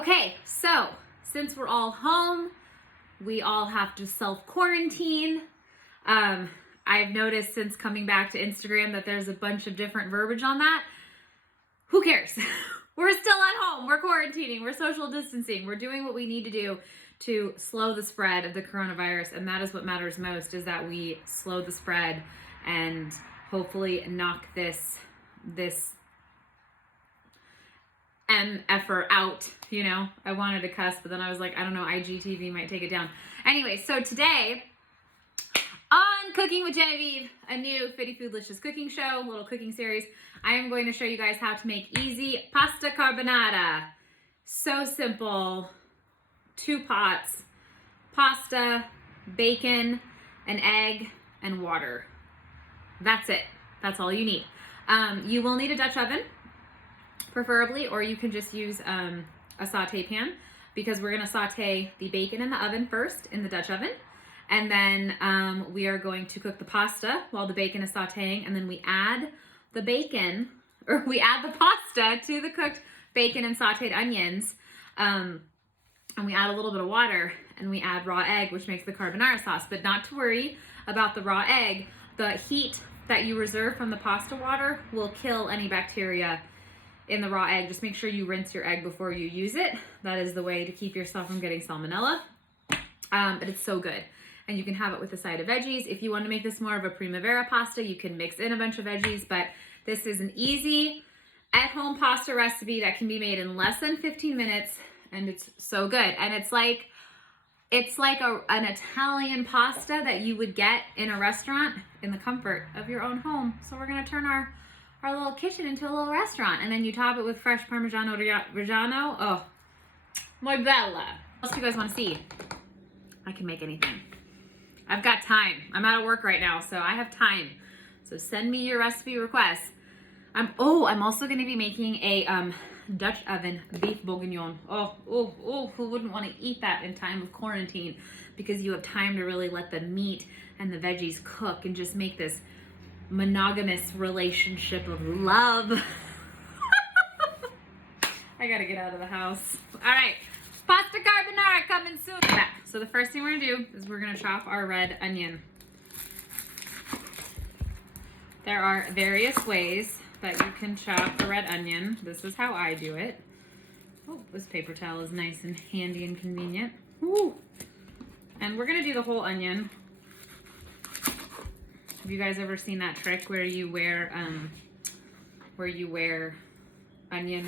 Okay, so since we're all home, we all have to self-quarantine. I've noticed since coming back to Instagram that there's a bunch of different verbiage on that. Who cares? We're still at home. We're quarantining. We're social distancing. We're doing what we need to do to slow the spread of the coronavirus. And that is what matters most, is that we slow the spread and hopefully knock this MFer out, you know. I wanted to cuss, but then I was like, I don't know, IGTV might take it down. Anyway, so today on Cooking with Genevieve, a new Fitty Foodlicious cooking show, little cooking series, I am going to show you guys how to make easy pasta carbonara. So simple. 2 pots, pasta, bacon, an egg, and water. That's it. That's all you need. You will need a Dutch oven, preferably, or you can just use a saute pan, because we're going to saute the bacon in the oven first in the Dutch oven, and then we are going to cook the pasta while the bacon is sauteing, and then we add the bacon, or we add the pasta to the cooked bacon and sauteed onions, and we add a little bit of water, and we add raw egg, which makes the carbonara sauce. But not to worry about the raw egg. The heat that you reserve from the pasta water will kill any bacteria in the raw egg. Just make sure you rinse your egg before you use it. That is the way to keep yourself from getting salmonella. But it's so good. And you can have it with a side of veggies. If you want to make this more of a primavera pasta, you can mix in a bunch of veggies, but this is an easy at-home pasta recipe that can be made in less than 15 minutes, and it's so good. And it's like an Italian pasta that you would get in a restaurant in the comfort of your own home. So we're gonna turn our little kitchen into a little restaurant, and then you top it with fresh Parmesan Reggiano. Oh, my bella. What else do you guys want to see? I can make anything. I've got time. I'm out of work right now, so I have time. So send me your recipe requests. I'm also going to be making a Dutch oven beef bourguignon. Oh, who wouldn't want to eat that in time of quarantine? Because you have time to really let the meat and the veggies cook and just make this monogamous relationship of love. I gotta get out of the house. All right, pasta carbonara coming soon. Back. So the first thing we're gonna do is we're gonna chop our red onion. There are various ways that you can chop a red onion. This is how I do it. Oh, this paper towel is nice and handy and convenient. Woo! And we're gonna do the whole onion. Have you guys ever seen that trick where you wear onion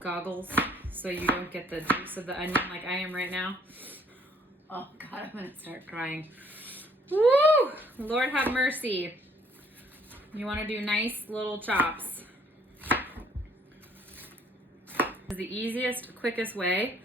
goggles so you don't get the juice of the onion like I am right now? Oh God, I'm gonna start crying. Woo! Lord have mercy. You want to do nice little chops. This is the easiest, quickest way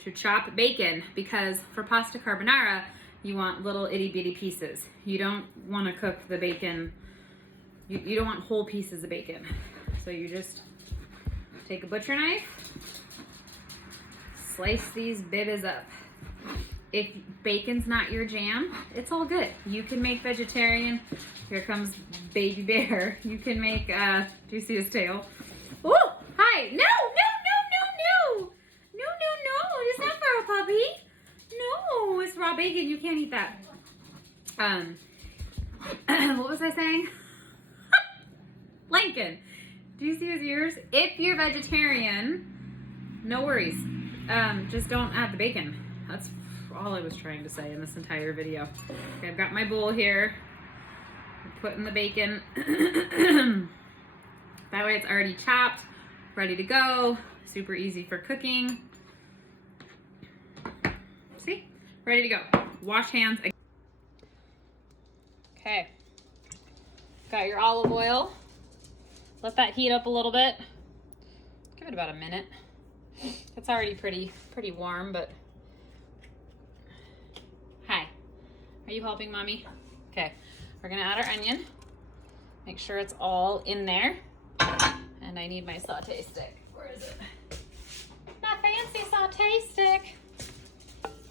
to chop bacon, because for pasta carbonara, you want little itty bitty pieces. You don't want to cook the bacon. You don't want whole pieces of bacon. So you just take a butcher knife, slice these bibbies up. If bacon's not your jam, it's all good. You can make vegetarian. Here comes baby bear. You can make, do you see his tail? Oh, hi. No. It's not for a puppy. No, it's raw bacon. You can't eat that. What was I saying? Lincoln. Do you see his ears? If you're vegetarian, no worries. Just don't add the bacon. That's all I was trying to say in this entire video. Okay, I've got my bowl here. I'm putting the bacon. That way it's already chopped, ready to go. Super easy for cooking. See? Ready to go. Wash hands. Okay. Got your olive oil. Let that heat up a little bit. Give it about a minute. It's already pretty warm, but hi. Are you helping mommy? Okay. We're gonna add our onion. Make sure it's all in there. And I need my saute stick. Where is it? My fancy saute stick.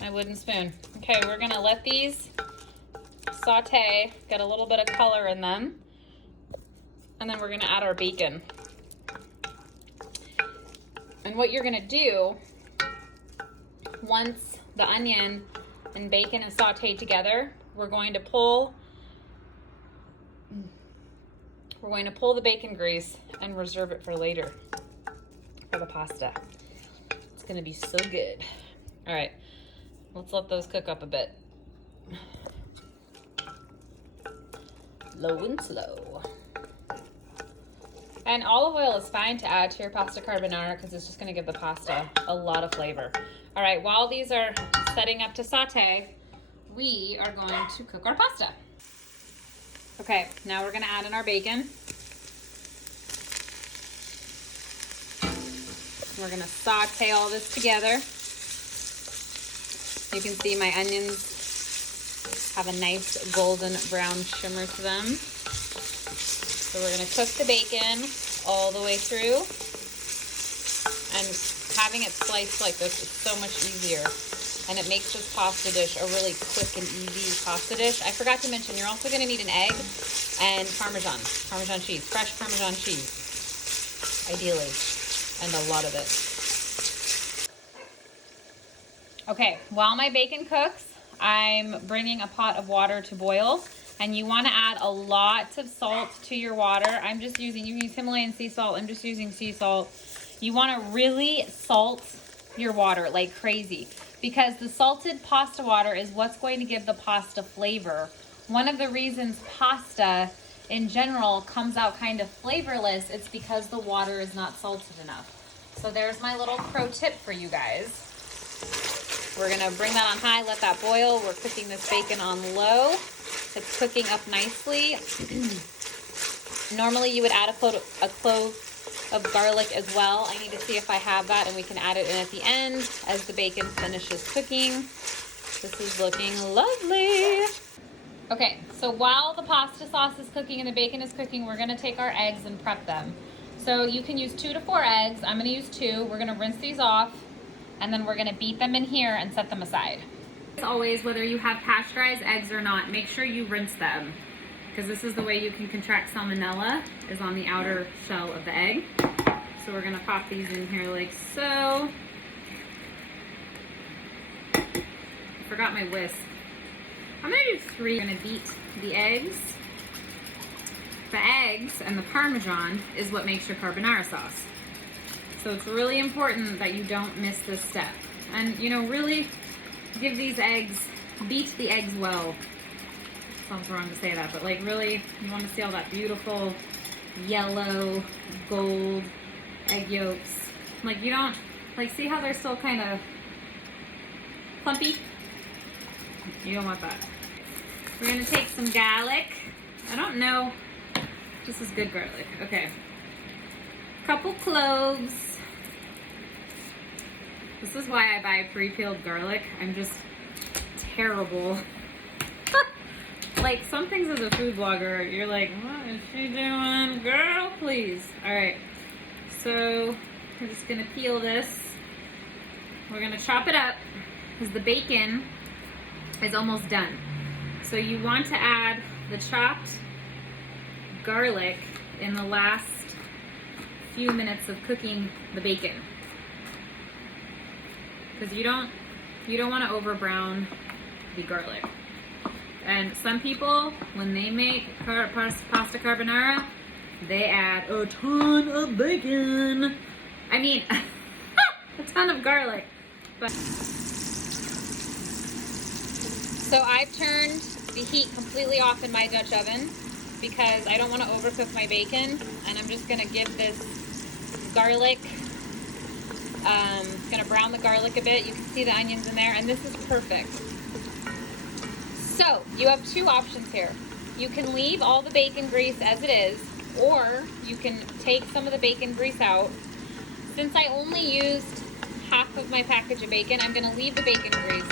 My wooden spoon. Okay, we're gonna let these saute, get a little bit of color in them. And then we're gonna add our bacon. And what you're gonna do once the onion and bacon is sauteed together, we're going to pull the bacon grease and reserve it for later for the pasta. It's gonna be so good. All right, let's let those cook up a bit. Low and slow. And olive oil is fine to add to your pasta carbonara because it's just gonna give the pasta a lot of flavor. All right, while these are setting up to saute, we are going to cook our pasta. Okay, now we're gonna add in our bacon. We're gonna saute all this together. You can see my onions have a nice golden brown shimmer to them. So we're gonna cook the bacon all the way through. And having it sliced like this is so much easier. And it makes this pasta dish a really quick and easy pasta dish. I forgot to mention, you're also gonna need an egg and Parmesan cheese, fresh Parmesan cheese, ideally, and a lot of it. Okay, while my bacon cooks, I'm bringing a pot of water to boil, and you wanna add a lot of salt to your water. I'm just using, you can use Himalayan sea salt, I'm just using sea salt. You wanna really salt your water like crazy, because the salted pasta water is what's going to give the pasta flavor. One of the reasons pasta in general comes out kind of flavorless, it's because the water is not salted enough. So there's my little pro tip for you guys. We're gonna bring that on high, let that boil. We're cooking this bacon on low. It's cooking up nicely. Normally you would add a clove of garlic as well. I need to see if I have that, and we can add it in at the end as the bacon finishes cooking. This is looking lovely. Okay, so while the pasta sauce is cooking and the bacon is cooking, we're gonna take our eggs and prep them. So you can use 2 to 4 eggs. I'm gonna use 2. We're gonna rinse these off, and then we're gonna beat them in here and set them aside. As always, whether you have pasteurized eggs or not, make sure you rinse them, because this is the way you can contract salmonella, is on the outer shell of the egg. So we're gonna pop these in here like so. I forgot my whisk. I'm gonna do 3. I'm gonna beat the eggs. The eggs and the Parmesan is what makes your carbonara sauce. So it's really important that you don't miss this step. And you know, really give these eggs, beat the eggs well. Sounds wrong to say that, but like really, you want to see all that beautiful yellow, gold egg yolks. Like you don't, like see how they're still kind of clumpy? You don't want that. We're gonna take some garlic. I don't know, this is good garlic. Okay. Couple cloves. This is why I buy pre-peeled garlic. I'm just terrible. Like some things as a food blogger, you're like, what is she doing? Girl, please. All right, so we're just gonna peel this. We're gonna chop it up because the bacon is almost done. So you want to add the chopped garlic in the last few minutes of cooking the bacon, because you don't want to over brown the garlic. And some people, when they make pasta carbonara, they add a ton of bacon. I mean, a ton of garlic. But so I've turned the heat completely off in my Dutch oven because I don't want to overcook my bacon, and I'm just gonna give this garlic, gonna brown the garlic a bit. You can see the onions in there, and this is perfect. So you have 2 options here. You can leave all the bacon grease as it is, or you can take some of the bacon grease out. Since I only used half of my package of bacon, I'm gonna leave the bacon grease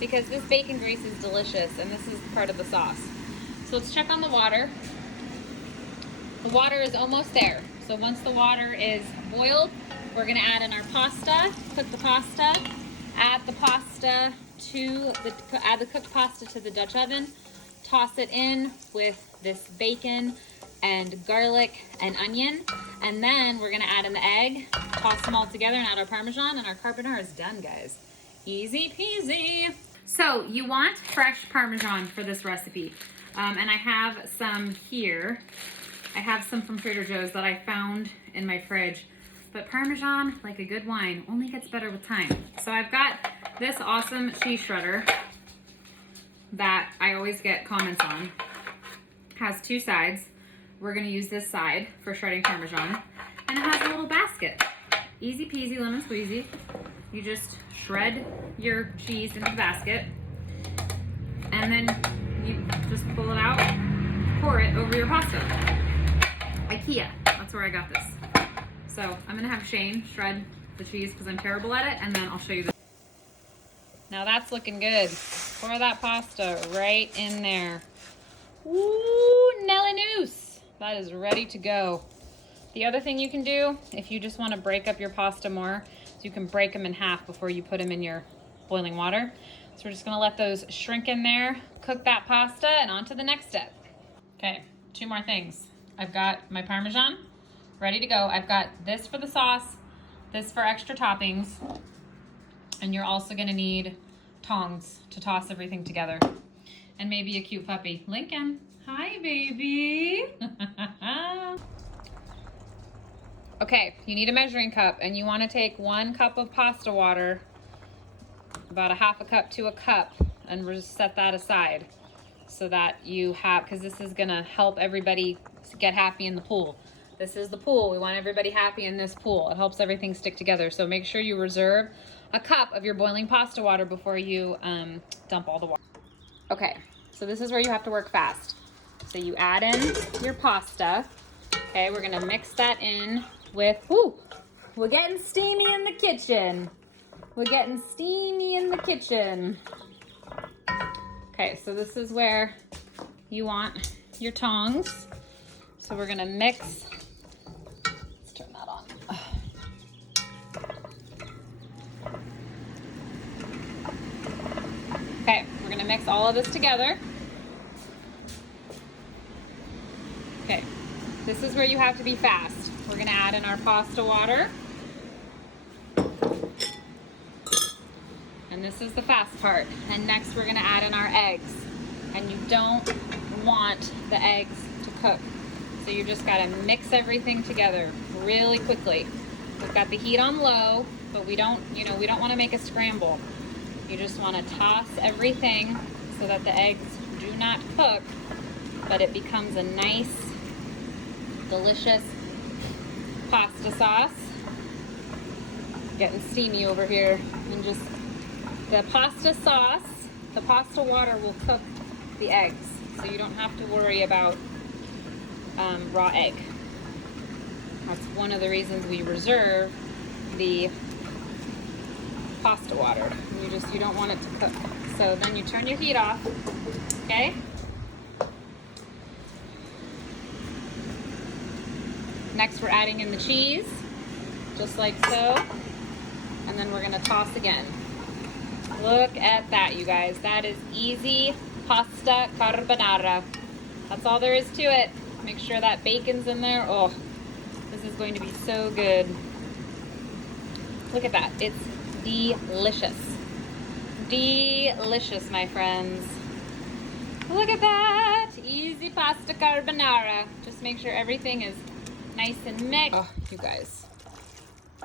because this bacon grease is delicious and this is part of the sauce. So let's check on the water. The water is almost there. So once the water is boiled, we're gonna add in our pasta, cook the pasta, add the cooked pasta to the Dutch oven, toss it in with this bacon and garlic and onion, and then we're gonna add in the egg, toss them all together and add our Parmesan, and our carbonara is done, guys. Easy peasy. So you want fresh Parmesan for this recipe. And I have some here. I have some from Trader Joe's that I found in my fridge. But Parmesan, like a good wine, only gets better with time. So I've got this awesome cheese shredder that I always get comments on. Has two sides. We're gonna use this side for shredding Parmesan. And it has a little basket. Easy peasy lemon squeezy. You just shred your cheese into the basket. And then you just pull it out, pour it over your pasta. IKEA, that's where I got this. So I'm gonna have Shane shred the cheese because I'm terrible at it, and then I'll show you this. Now that's looking good. Pour that pasta right in there. Ooh, Nelly Noose. That is ready to go. The other thing you can do, if you just want to break up your pasta more, is you can break them in half before you put them in your boiling water. So we're just gonna let those shrink in there, cook that pasta, and on to the next step. Okay, 2 more things. I've got my Parmesan ready to go. I've got this for the sauce, this for extra toppings, and you're also gonna need tongs to toss everything together. And maybe a cute puppy. Lincoln, hi baby. Okay, you need a measuring cup, and you wanna take 1 cup of pasta water, about a half a cup to a cup, and we'll just set that aside so that you have, because this is gonna help everybody get happy in the pool. This is the pool. We want everybody happy in this pool. It helps everything stick together. So make sure you reserve a cup of your boiling pasta water before you dump all the water. Okay, so this is where you have to work fast. So you add in your pasta. Okay, we're gonna mix that in with, whoo, we're getting steamy in the kitchen. We're getting steamy in the kitchen. Okay, so this is where you want your tongs. So we're gonna mix, let's turn that on. Okay, we're gonna mix all of this together. Okay, this is where you have to be fast. We're gonna add in our pasta water. And this is the fast part. And next we're gonna add in our eggs. And you don't want the eggs to cook. So you just gotta mix everything together really quickly. We've got the heat on low, but we don't wanna make a scramble. You just wanna toss everything so that the eggs do not cook, but it becomes a nice, delicious pasta sauce. Getting steamy over here. And just the pasta sauce, the pasta water will cook the eggs, so you don't have to worry about raw egg. That's one of the reasons we reserve the pasta water. You don't want it to cook. So then you turn your heat off, okay? Next we're adding in the cheese, just like so. And then we're gonna toss again. Look at that, you guys. That is easy pasta carbonara. That's all there is to it. Make sure that bacon's in there. Oh, this is going to be so good. Look at that. It's delicious. Delicious, my friends. Look at that. Easy pasta carbonara. Just make sure everything is nice and mixed. Oh, you guys.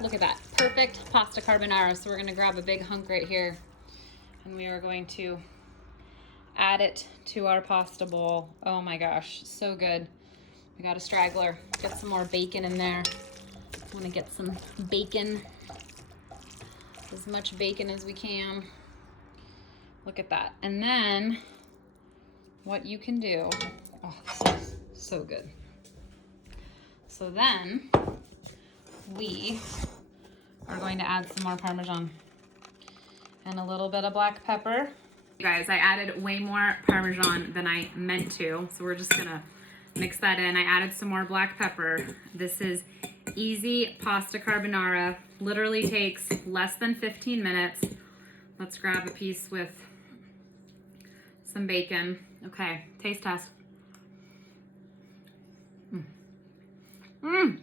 Look at that. Perfect pasta carbonara. So we're going to grab a big hunk right here. And we are going to add it to our pasta bowl. Oh my gosh, so good. We got a straggler. Get some more bacon in there. I want to get some bacon. As much bacon as we can. Look at that. And then what you can do, oh, this is so good. So then we are going to add some more Parmesan and a little bit of black pepper. Guys, I added way more Parmesan than I meant to, so we're just gonna mix that in. I added some more black pepper. This is easy pasta carbonara. Literally takes less than 15 minutes. Let's grab a piece with some bacon. Okay, taste test. Mmm.